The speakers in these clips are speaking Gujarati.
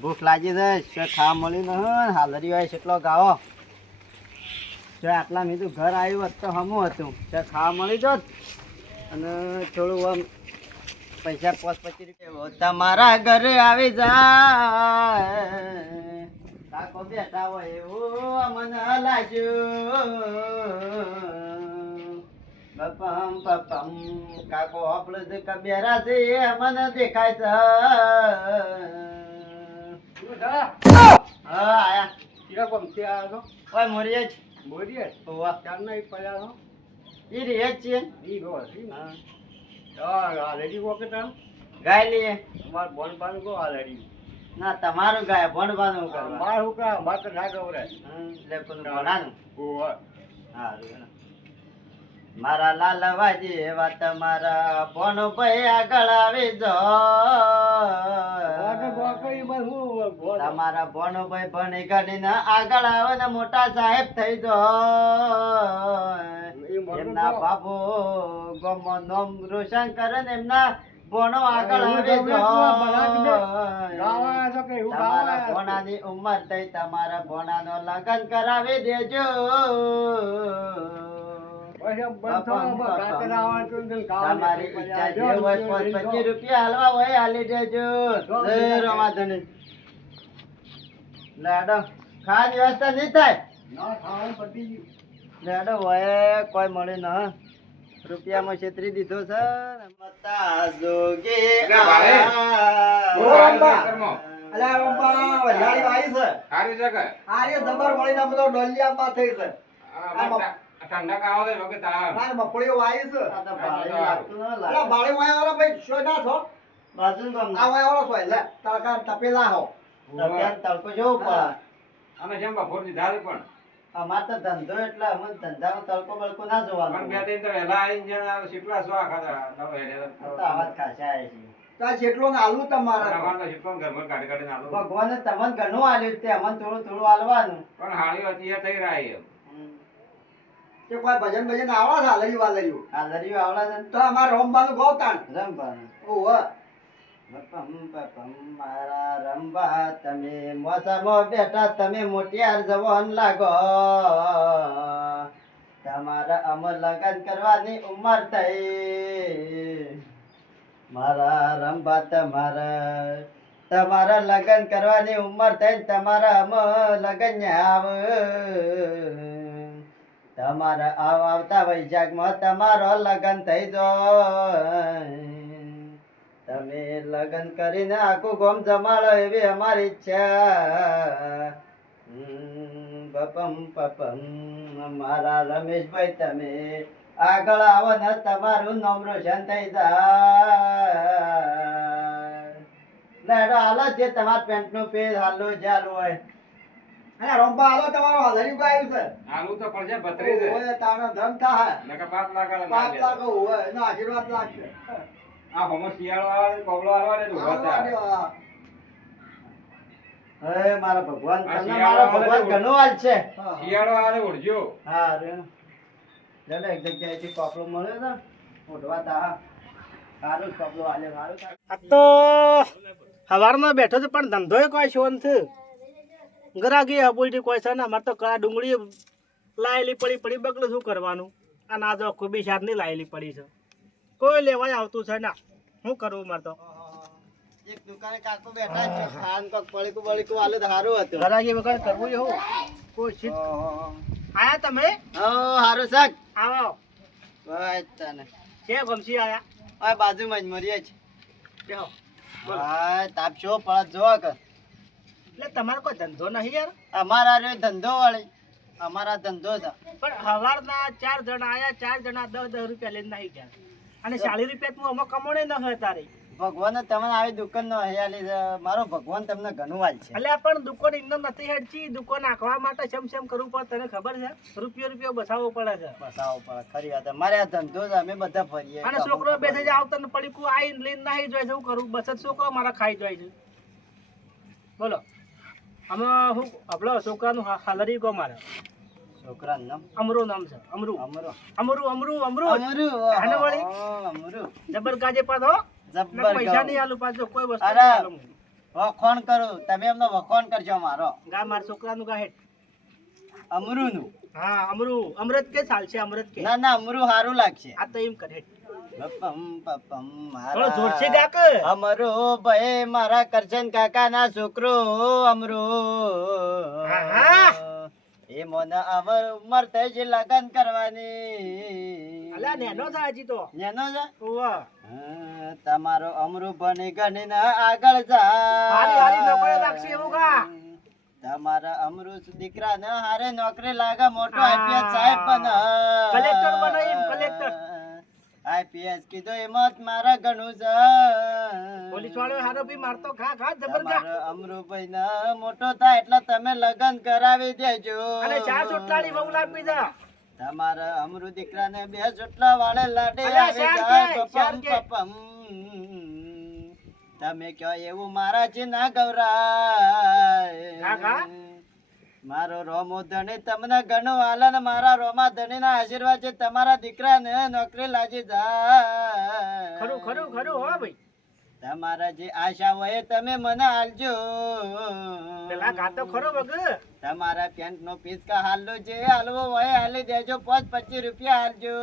ભૂખ લાગી છે ખાવા મળ્યું ને હાલરી હોય એટલો ગાવો જો આટલા મેં તો ઘર આવ્યું હોત તો હમું હતું ત્યાં ખાવા મળી જોત અને થોડું આમ પૈસા 25 રૂપિયા તમારા ઘરે આવી જાય કાકો બેઠા હોય એવું મને લાગ્યું બપમ પપમ કાકો આપણો જે કબેરા છે એ મને દેખાય છે હા આયા ક્યાં કોમ છે આ તો ઓય મોરીએ જ બોરીએ ઓવા ચાલ નહીં પડ્યા તો ઈ રે જ છે ઈ ગો સી હા આ રેડી કો કે તાર ગાય લઈએ અમાર બોન પાન કો આ રેડી ના તમારું ગાય ભણવાનું કરવા માર હું કા માર તો ના ગવરે એટલે કોનું ભણાનું ઓવા હારું મારા લાલવાજી એવા તમારા ભણો ભાઈ આગળ આવી જો વાગે ગોકઈ માં હું ગો તમારા ભણો ભાઈ ભણી ગણીને આગળ આવે ને મોટા સાહેબ થઈ જો એમના બાપુ ગમો નોમ રોશન કરે ને એમના ભણો આગળ આવે જો ગાવા તો કે હું તમારા ગાવા ભોણાની ઉંમર થઈ તમારા ભોણાનો લગન કરાવી દેજો તમારી ઈચ્છા જે હોય 25 રૂપિયા હાલવા હોય હાલી દેજો રમાધણી લેડો ખાવા વ્યવસ્થા નહીં થાય ના ખાવાનું પતી ગયું લેડો હોય કોઈ મળે ન રૂપિયામાં છેતરી દીધો છે મતા જોગે અલા રંબા વલાડી વાઈ છે સારી જગ્યા આર્ય દબર મળીને બધો ડોલિયા માં થઈ છે ઠંડક આવો તો વખત તાવ માર મફળીઓ વાઈ છે આ તો ભારે લાગતું ન અલા લાગે. બાળી વાય વાળા ભાઈ શો ના છો બાજુ ગામ આ વાય વાળો છો લે તડકા તપેલા હો ત્યાં તડકો જોવો પડે અને જેમ બપોર દીધા છે પણ અમાર તો ધંધો એટલે અમને ધંધામાં તડકો બળકો ના જોવાનો પણ બે ત્રણ તો વહેલા આવીને જેના કેટલા સ્વા ખાધા તમે હેડે આ તો આવાજ ખાસા આવે છે તા જેટલો ને આલુ તમારા અમારે તો કેટલો ઘરમાં કાઢી કાઢીને આલો ભગવાને તમને ઘણું આલ્યું છે અમને થોડું થોડું આલવાનું પણ હાળી હતી એ થઈ રહ્યા એમ કે કોઈ ભજન ભજન આવડા છે લઈ વાલર્યું આ લરિયું આવડા છે તો અમાર રોમબાનું ગોતાણ રમવાનું ઓહો પપમ પપમ મારા રંબા તમે મોસામાં બેઠા તમે મોટિયાર જવાન લાગો તમારા અમર લગન કરવાની ઉંમર થઈ મારા રંબા તમારા લગન કરવાની ઉંમર થઈ તમારા અમર લગન આવે તમારા આવતા વૈશાખમાં તમારો લગન થઈ જાય તમે લગન કરીને આખું ગામ જમાડો એવી અમારી ઈચ્છા પપમ પપમ મારા રમેશભાઈ તમે આગળ આવો ને તમારું નામ રોશન થઈ જાય લેડો હાલો જે તમારા પેન્ટ નું પેજ હાલો ચાલુ હોય અરે રોમબા આલો તમારો હલર્યું ગાયું છે આલુ તો પડશે ભત્રી છે ઓય તાનો ધન થા નકા 5 લાખ આલે 5 લાખ હોય એનો આશીર્વાદ લાગશે આ હોમો શિયાળો આવે કોબળો આવે ને ઉભા થા હે મારા ભગવાન આ તમને શિયાળો મારો ભગવાન આવે ઘણો હાલ છે શિયાળો આવે ઉડજો હા રે લેડો એક જગ્યાએથી કોપડો મળ્યો ને ઓઢવા તા સારું કોપડો આલે સારું આ તો સવારમાં બેઠો છે પણ ધંધોય કોઈ શોન છે ગરાગી હબુલથી કોઈ છે ને અમારે તો કળા ડુંગળી લાયેલી પડી બગડું શું કરવાનું આ ના જો કોઈ શાકની લાયેલી પડી છે કોઈ લેવાય આવતું છે ના શું કરવું મારે તો એક દુકાને કાકો બેઠા છે ખાન કોક પડીકું બળીકું આલે તો સારું હતું ગરાગી વગર કરવું એવું કોઈ શીત આયા તમે ઓ સારું શાક આવો ભાઈ તને કે ગમસી આયા ઓય બાજુમાં જ મરીએ છે બેહો ભાઈ તાપ છો પડત જો કે એટલે તમારો કોઈ ધંધો નહીં યાર અમારા રે ધંધો વાળી અમારા ધંધો છે પણ સવારના 4 જણા આયા 4 જણા 10 રૂપિયા લઈને નાહી ગયા અને 40 રૂપિયા તું અમુક કમોણે ન હોય તારે ભગવાને તમને આવી દુકાન નો હયાલી છે મારો ભગવાન તમને ઘણું વાલ છે એટલે પણ દુકાન ઇન્કમ નથી હેડતી દુકાન આખવા માટે શમ કરવું પડે તને ખબર છે રૂપિયો બસાવવો પડે છે બસાવો પડે ખરી વાત અમારે આ ધંધો છે અમે બધા ફરીએ અને છોકરો બેસે છે આવતા ને પડીકું આઈને લઈને નાહી જાય છે શું કરું બસ જ છોકરો મારા ખાઈ જાય છે બોલો આમાં હું આપણો છોકરાનું હાલરી ગો મારે છોકરાનું નામ અમરું નામ છે અમરું અમરો અમરું અમરું અમરું અમરુ આને વળી? અમરુ જબર ગાજે પાછો જબ્બર પૈસા ગાવ. નહીં આલું પાછો કોઈ વસ્તુ અરે. નહીં આલું. વખોણ કરું તમે એમનો વખોણ કરજો મારો ગા મારા છોકરાનું ગા હેઠ. અમરુનું હા અમૃત કે ચાલશે અમૃત કે. ના ના અમરું સારું લાગશે આ તો એમ કરે હેઠ. પપમ પપમ થોડો જોરથી મારા ગા કે. અમરો ભાઈ મારા કરશન કાકા ના છોકરો અમરો આહા. એ મને અમર ઉમર થઈ છે લગન કરવાની અલા નેનો થાય હજી તો. નેનો છે ઓવા. તમારો અમરું બની ગણીને આગળ જા હારી હારી નોકરી લાગશે એવું ગા. તમારા અમૃત દીકરા ને હારે નોકરી લાગે મોટો આઈપીએસ સાહેબ બને કલેક્ટર બને એમ, કલેક્ટર. આઈપીએસ કીધું એમાં જ મારા ઘણું છે પોલીસ વાળો હારો બી મારતો ઘા ઘા જબર ઘા. તમારો અમરુભાઈ ને મોટો થાય એટલે તમે લગન કરાવી દેજો અને ચા ચોટલાની વહુ લાપી જા. તમારા અમરુ દીકરા ને 2 ચોટલા વાળે લાડે અલ્યા, આવી શાર જાય કે, શાર પપમ કે. પપમ તમે કયો એવું મારા છે ના ગવરાય હા, હા. મારો રોમો ધણી તમને ઘણું હાલે ને મારા રોમા ધણી ના આશીર્વાદ છે તમારા દીકરા ને નોકરી લાગી જાય ખરું ખરું ખરું હો ભાઈ. તમારા જે આશા હોય તમે મને આલજો પેલા ઘા તો ખરો વગ. તમારા પેન્ટ નો પીસ કા હાલો જે હાલવો હોય હાલી દેજો 5-25 રૂપિયા હાલજો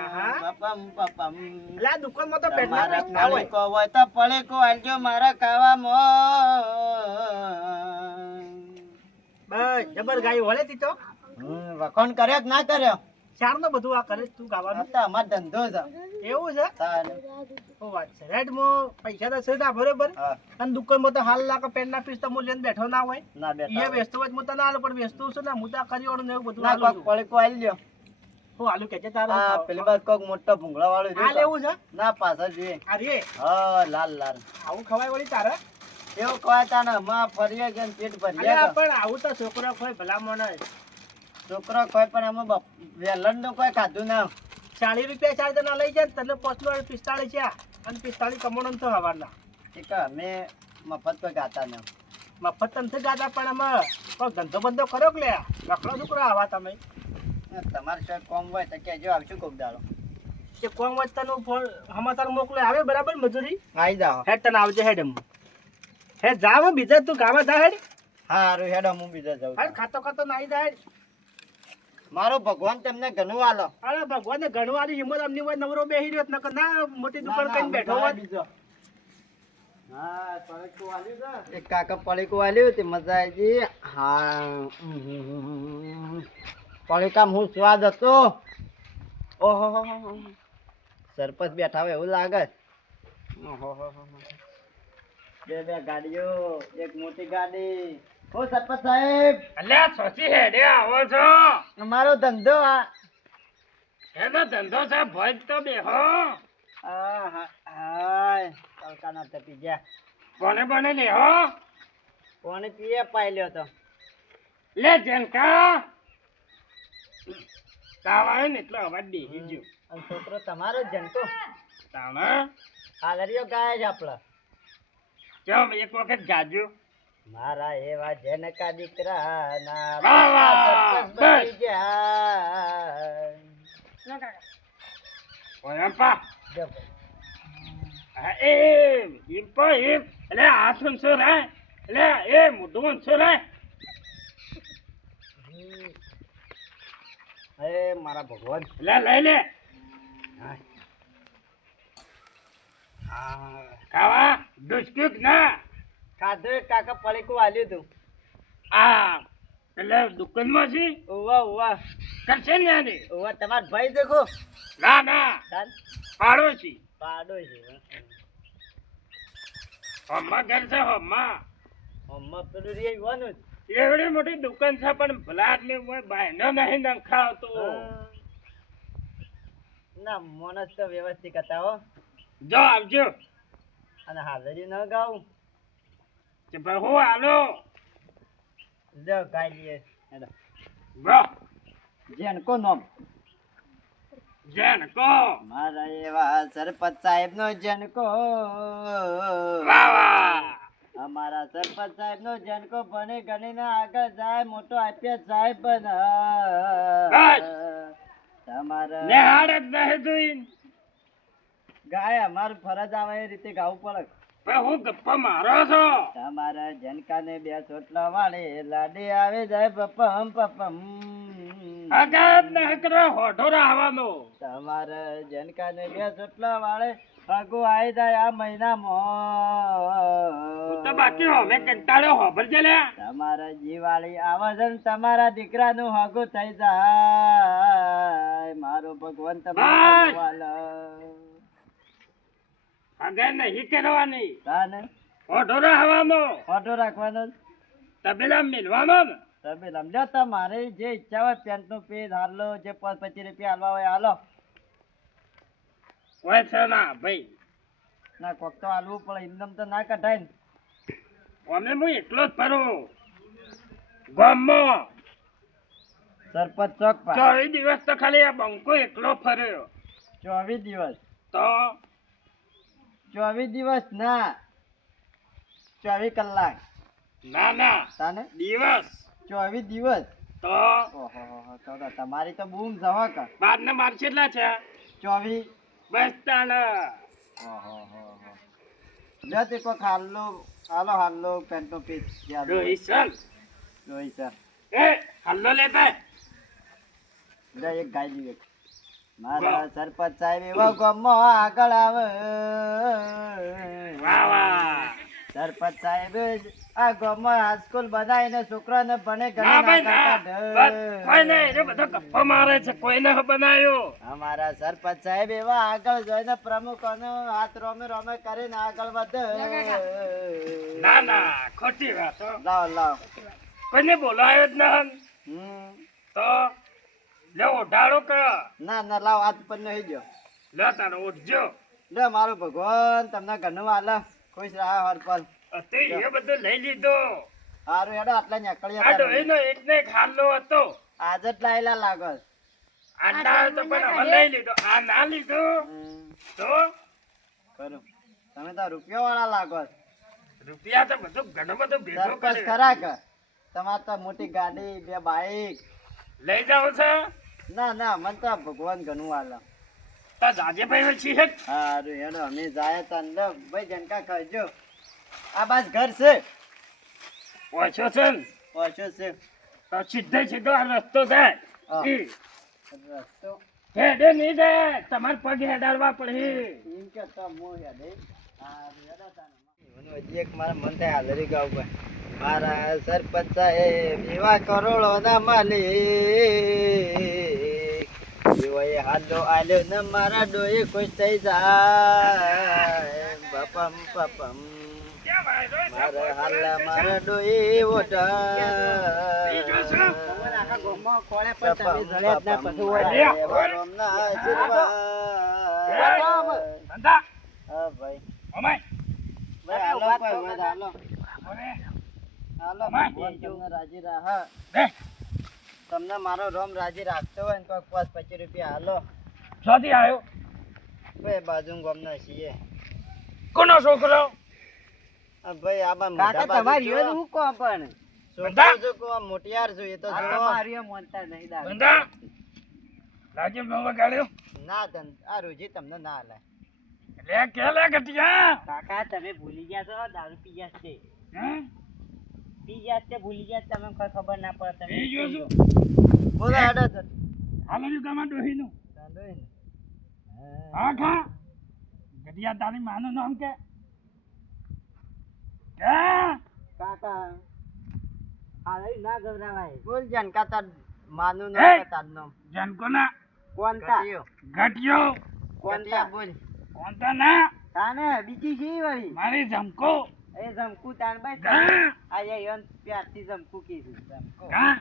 આહા. પપમ પપમ એટલે આ દુકાનમાં તો પેટના તમારા પેટ ના હોય. પડીકો હોય તો પડીકો હાલજો મારા ખાવામાં બસ જબર ગાય વળે તી તો. વખોણ કર્યો કે ના કર્યો ચારનો બધું આ કરે તું ગાવાનું. આ તો અમાર ધંધો છે એવું છે. તાને. ઓ વાત છે. રેડમાં પૈસા તો છે ના બરોબર. હા. અને દુકાનમાં તો હાલ લાખ પેનના પીસ તો હું લઈને બેઠો ના હોય. ના એ બેટા વેચતો હોય તો હું તને આલું, પણ વેચતું છે ને હું તો આ કરિયાણું ને એવું બધું ના આલું કોક છું. પડીકો હાલી લ્યો હું આલું કે છે તારે આ પેલી બાદ કોક મોટો ભૂંગળા વાળો આ લેવું છે. ના પાછળ જોઈએ આ રે હા લાલ લાલ આવું ખવાય વળી તારે. એવું કહે તાને માં ફરીએ કે પેટ ભરીએ અલ્યા કે. પણ આવું તો છોકરો ખોય ભલામણ જ. છોકરો કોઈ પણ એમાં વેલણ નું કોઈ ખાધું ના 40 રૂપિયા ચાર જણા લઈ જાય ને તને પોચલો 45 છે અને 45 કમોણો તો હવારના. ઠીક અમે મફત કોઈ ગાતા ના મફત નથી ગાતા પણ અમે કોઈ ધંધો બંધો કર્યો કે લે લખડો છોકરો આવા તમે. તમારે શું કોમ હોય તો કેજો આવશું કોક દાડો કે કોમ વચતાનું સમાચાર મોકલે આવે બરાબર મજૂરી. આવી જાઓ હેડ તને આવજે હેડ એમ. હેડ જાવ બીજા તું ગાવા જા હેડ. હારું હેડો હું બીજા જાઉં હેડ છું. ખાતો ખાતો નાઈ જા હેડ. મારો ભગવાન તમને ઘણું આલો અરે ભગવાને ઘણું આલી હિંમત અમની હોય નવરો બેહી રહ્યો નકર ના મોટી દુકાન કઈને બેઠો હોય. એક કાકા પડીકું આલ્યું તે મજા આવી ગઈ હા પડીકામ હું સ્વાદ હતો ઓહો સરપંચ બેઠા હોય એવું લાગે બે ગાડીઓ એક મોટી ગાડી ઓ સરપંચ સાહેબ અલ્યા સોસી હેડે આવો છો મારો ધંધો આ એનો ધંધો છે ભજ તો બેહો હાય તડકાના તપી ગયા કોને બને લેહો કોને પીએ પાઈ લ્યો તો લે જનકા તાવાય ને એટલો અવાજ દેહી ગયો અને છોકરો તમારો જ જનકો તાણા હાલરીઓ ગાય જ આપડા ચમ એક વખત ગાજો મારા એવા જનકા દીકરા ના વાહ, વાહ, સરપંચ બની બસ. ગયા. ઓય પા જો હા એ એમ પા એમ એટલે આ સુનસો રે એટલે એ મોઢું છો રે અરે મારા ભગવાન એટલે લઈ લે હા ખાવા દુષ્કુક ના ખાધું એક કાકા પડીકું આલ્યું તું આ એટલે દુકાનમાં છે ઉવા ઉવા કરશે ને આને ઉવા તમાર ભાઈ દેખો ના ના ચાલ પાડોશી પાડો છે હમ્મા ઘર છે હમ્મા અમ્મા પેલું રે વાનું એવડી મોટી દુકાન છે પણ ભલા એટલે બાયનો નહીં નખાવતો ના મોનસ તો વ્યવસ્થિત હતા હો જો આવજો અને હાજરી ન ગાવું કે ભાઈ હું આલો જો ગાઈ લઈએ હેડો બ્રો જેનકો નોમ જેન કો મારા એવા સરપંચ સાહેબ નો જનકો વાહ વાહ અમારા સરપંચ સાહેબ નો જનકો ભણે ગણીને આગળ જાય મોટો આઈપીએસ સાહેબ બને બસ. તમારા ને હાડ જ નહીં જોઈ ગાય અમારું ફરજ આવે એ રીતે ગાવું પડે ભાઈ હું ગપ્પા મારો છો તમારા જનકાને બે ચોટલા વાળે લાડે આવે જાય પપમ પપમ. આગળ ને હકરો હોઠોરા આવવાનો તમારા જનકાને બે ચોટલા વાળે ફગુ આવી જાય આ હું મહિનામાં. તો બાકી હવે કંટાળ્યો હોભર છે લે તમારા જીવાળી આવે છે ને તમારા દીકરાનું હગું થઈ જાય. મારો ભગવાન તમને ભાઈ! ભગવાન. આગળ નહીં કરવાની તાને હોઠોરા આવવાનો ફોટો રાખવાનો જ. તબેલા મિલવાનો ને તમે સમજો તમારે જે ઈચ્છા હોય પેન્ટનું પેજ હાલો જે 25 રૂપિયા હાલવા હોય હાલો. હોય છે ના ભાઈ ના કોક તો હાલવું પડે એમનેમ તો ના કઢાય ને. અમે હું એકલો જ ફરું ગામમાં સરપંચ ચોક પર 24 દિવસ તો ખાલી આ બંકો એકલો ફર્યો 24 દિવસ તો 24 દિવસ ના 24 કલાક ના ના તાને દિવસ 24 દિવસ. તો ઓહો તો તમારી તો બૂમ જવા કા બાદ ને માર કેટલા છે 24. બસ તાણ લે તે કોક હાલો હાલો હાલો પેન્ટનું પેજ રોહિશન જોઈ સર એ હલ્લો લેતા લે એક ગાય દીવે મારા સરપંચ સાહેબ એવા ગામમાં આગળ આવે. વાહ વાહ સરપંચ સાહેબ આ ગામમાં હાઈસ્કૂલ બનાવીને છોકરાને ભણે ના ભાઈ ના બસ કોઈ ઘણી નહીં એ બધો ગપ્પા મારે છે કોઈને બનાવ્યો અમારા સરપંચ સાહેબ એવા આગળ જોઈને પ્રમુખોનો હાથ રોમે રોમે કરીને આગળ વધે. ના ના ખોટી વાત હો. લાવ લાવ. કોઈને બોલાયો જ ના હમ. તો લે ઓઢાડો કે ના ના લાવ હાથ પર નહીં ગયો. લે તારો ઉઠજો લે મારું ભગવાન તમને ઘણું હાલે ખુશ રહા હર પલ. તે એ બધું લઈ લીધો હારું હેડો આટલા આ નીકળ્યા ડોહીનો એક ને એક હાલો હતો આજ જ લાયેલા લાગો. આટલા તો પણ હવે લઈ લીધો આ ના લીધો તો ખરું તમે તો રૂપિયા વાળા લાગો. રૂપિયા તો બધું ઘણું બધું ભેગું સરપંચ કર્યું ખરા કે તમારે તો મોટી ગાડી 2 બાઈક. લઈ જાવ છે ના ના મને તો ભગવાન ઘણું હાલે. તો જાજે ભાઈ છી હે હારું હેડો અમે જાય તો અંદર ભાઈ જનકા કરજો. આ બાજ ઘર છે ઓછો છે ને ઓછો છે તો સીધે સીધો આ રસ્તો જાય હા. ઈ. રસ્તો હેડે નહીં જાય તમારે પગ હેડાડવા પડે એમ કે તો મો હેડે. હારું હેડો તાને. હજી એક મારા મન થાય હાલરી ગાવ પર મારા સરપંચ સાહેબ એવા કરોડો ના માલિક એવાએ હાલો આલ્યો ને મારા ડોહી ખુશ થઈ જાય. બપમ પપમ મારા હાલા મારા ડોહી ધંધા હા ભાઈ અમાય હાલો ભાઈ હવે હાલો ઓરે હાલો ભાઈ. ભગવાન તમને રાજી રાહ. બે તમને મારો રોમ રાજી રાખતો હોય ને તો 25 રૂપિયા હાલો. શોધી આવ્યો ભાઈ બાજુ ગામના છીએ. કોનો છોકરો આ ભાઈ આ બા કાકા તમારી યોન હું કો પણ છોકરો જો કો મોટિયાર છું એ તો આ જો. તમારી યોન મોનતા નહીં દાદા. ધંધા લાગે નવો ગાળ્યો ના તન આ રોજી તમને ના હાલે. લે કે લે ગટિયા કાકા તમે ભૂલી ગયા છો દારૂ પી ગયા છે હે પી ગયા છે ભૂલી ગયા છે, તમને કોઈ ખબર ના પડે તમે એ જો છો બોલો હેડો તો હાલો જો ગામા ડોહીનું ચાંદોઈ ને. હા ખા ગટિયા તારી માનું નામ કે હા કાકા હાલે ના ગભરાવાય બોલ જાન કા તાર માનું એ! ના તાર નામ જનકોના કોનતા ગટિયો. ગટિયો ગટિયા બોલ. કોણતા ના તાને બીજી શી વળી મારી જમકો એ જમકુ તાન ભાઈ હા આ યોન પ્યારથી જમકુ કીધું જમકુ હા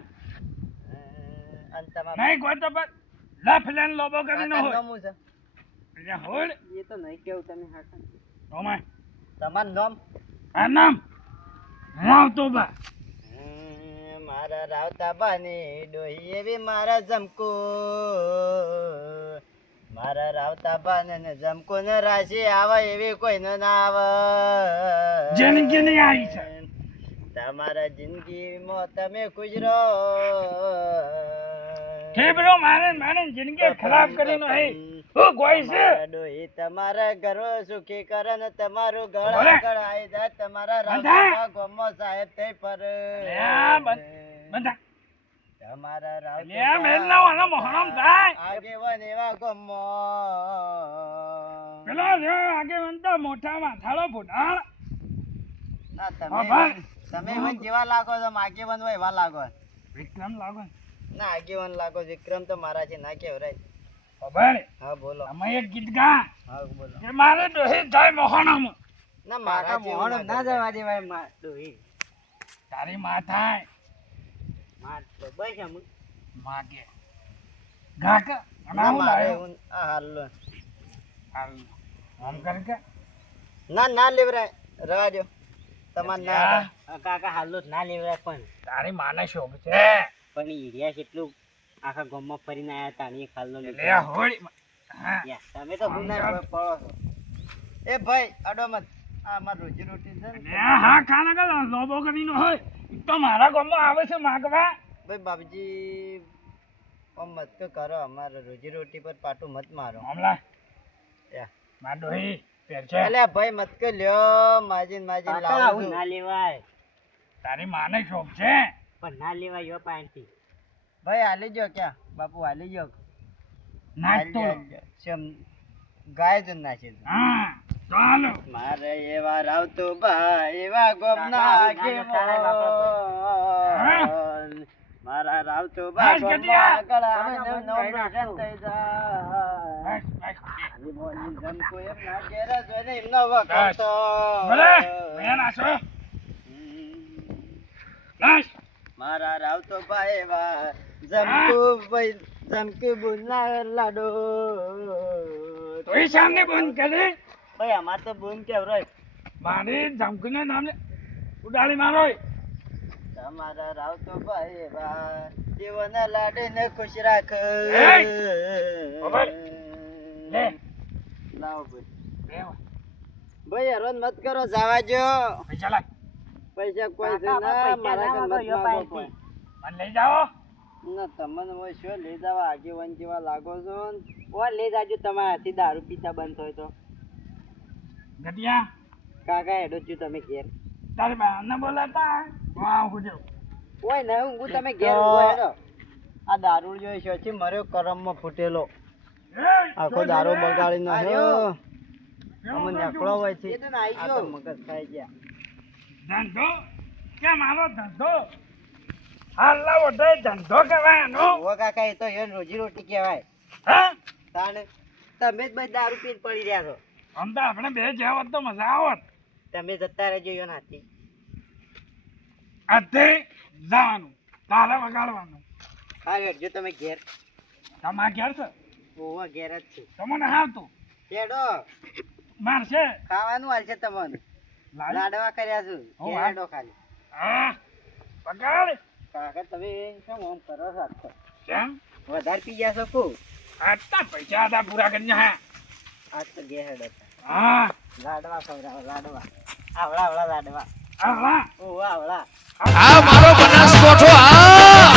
અને તમાર નહીં કોઈ તો બસ લફ લેન લોબો કરીને કાકા હોય નામ શું છે? એટલે હોળ એ તો નહીં કેવું તમે હાકા ઓમાય તમારું નામ આ નામ રાવતો બા મારા રાવતા બાની ડોહી એવી મારા જમકો મારા રાવતા બાને ને જમકો ને રાશિ આવે એવી કોઈ ના આવે. જિંદગી ની આવી છે તમારા જિંદગીમાં તમે ખુશ રહો. ઠેબરો મારે જિંદગી ખરાબ કરીને હે હું કોઈ છે તમારા ડોહી તમારા ઘરો સુખી કરે ને તમારું ઘર બોલે. આગળ આવી જાય તમારા બંધા. રાવતમાં ગોમો સાહેબ થઈ પર લ્યા, બંધા. તમારા રાવત લ્યા, મેલના વાળા મોહરમ થાય. આગેવાન એવા ગોમો પેલો છે આગેવાન તો મોટા માથાળો ફૂટાણ. ના હા, તમે ભાઈ. તમે મને જેવા લાગો છો આગેવાન હોય એવા લાગો વિક્રમ લાગો ને. ના આગેવાન લાગો વિક્રમ તો મારા છે ના કેવરાય ખબર? હા બોલો અમે એક ગીત ગા હા બોલો કે મારે ડોહી જાય મોહણમ. ના મારા મોહન ના જવા દેવાય માં ડોહી તારી માં થાય માં તો બસ આમ માગે ગા કે અને ના હું મારે લાવ્યો? હું- આ હાલો હાલ. આમ કર કે ના ના લેવરાય રવા દો તમાર લ્યા. ના કાકા હાલો ના લેવરાય પણ તારી માને શોખ છે પણ ઈરિયા કેટલું આખા ગામમાં ફરીને આયા તાણી ખાલો લે હોળી હા તમે તો ગુનાહ પડો છો એ ભાઈ અડો મત આ માર રોજી રોટી છે ને લે હા ખાના કે લોબો કરીને હોય ઈ તો મારા ગામમાં આવે છે માગવા. ભાઈ બાપજી ઓમ મત કે કરો અમાર રોજી રોટી પર પાટું મત મારો હમણાં યા. માર ડોહી પેર છે અલ્યા ભાઈ મત કે લ્યો માજીન લાવો ના લેવાય તારી માને શોખ છે પણ ના લેવાય યો પાણી ભાઈ હાલી જો ક્યાં બાપુ હાલી જો નાચ તો શેમ ગાય જ નાખે છે હા ચાલો મારે એવા રાવતો બા એવા ગોમના આગેવાન. મારા રાવતો બા બસ, ગોમના ગઢિયા. આગળ આવે ને નવ રોશન થઈ જાય. બસ, બસ. ખાલી બોલી જમકો એમ ના ઘેર જોઈને એમનો વખતો. ભલે મેં નાચો બસ મારા રાવતો બા એવા જમકુ બુના લાડો. તો એ સામને બંધ કરે ભાઈ અમાર તો બૂમ કેવરો મારી ધમકીને નામે ઉડાડી મારો તમારા રાવતો ભાઈ એવા જીવન લાડીને ખુશ રાખ. ખબર? લે. લાવો ભાઈ લેવા. ભાઈ હેરાન મત કરો જવા જો પૈસા લાગ પૈસા કોઈ છે ના મારા ઘર મત માગો કોઈ. મને લઈ જાઓ ના તમને હોય શું લઈ જવા આગેવાન જેવા લાગો છો ને. ઓય લઈ જાજો તમારાથી દારૂ પીતા બંધ હોય તો ગટિયા કાકા હેડો છું તમે ઘેર તારી બહારને બોલાતા વાહ હું જાઉં ઓય ને હું તમે ઘેર ઊંઘો હેડો. આ દારૂ જોઈ છે છે મર્યો કરમમાં ફૂટેલો આખો દારૂ બગાડી નાખ્યો અમને નેકળો હોય છે આ તો મગજ ખાઈ ગયા. ધંધો કે મારો ધંધો હાલા વડે ધંધો કહેવાય એનો ઓ કાકા એ તો હેન રોજી રોટી કહેવાય. હા તાણે તમે જ ભાઈ દારૂ પીને પડી રહ્યા છો. આમ તો આપણે બે જાવત તો મજા આવત તમે જતા રહેજો યો નાથી. આજે જવાનું તારે વગાડવાનું હા હેડજો તમે ઘેર. તમારા ઘેર છે ઓવા ઘેર જ છે. તમને હાલતું હેડો મારશે ખાવાનું હાલશે તમને. લાઈ લાડવા કર્યા છું હું ઘેર આ- હેડો ખાલી. હા વગાડ કાકા તમે કેમ આમ કરો છો આજ તો? કેમ વધારે પી ગયા છો કુ આટલા પૈસા હતા પૂરા કરીને હા આજ તો ઘેર હેડો હા લાડવા ખવડાવો લાડવા આવડા આવડા લાડવા હા ઓવા આવડા આ મારો બનાસકોઠો આ